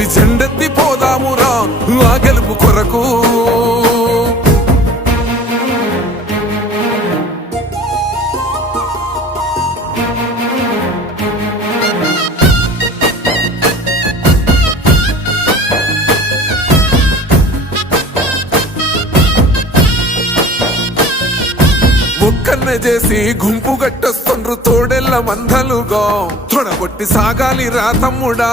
కలిపి జెండెత్తి పోదామురా ఆ గెలుపు కొరకు. ఒక్కన్నే చేసి గుంపు గట్టొస్తుండ్రు తోడెల్ల మందలుగా. తొడగొట్టి సాగాలి రా తమ్ముడా.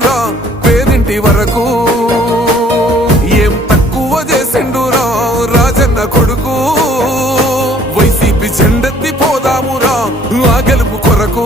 ఆ గెలుపు కొరకు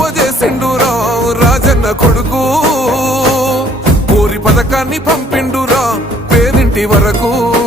తక్కువ చేసిండురా రాజన్న కొడుకు. కోరి పథకాన్ని పంపిండురా పేదింటి వరకు.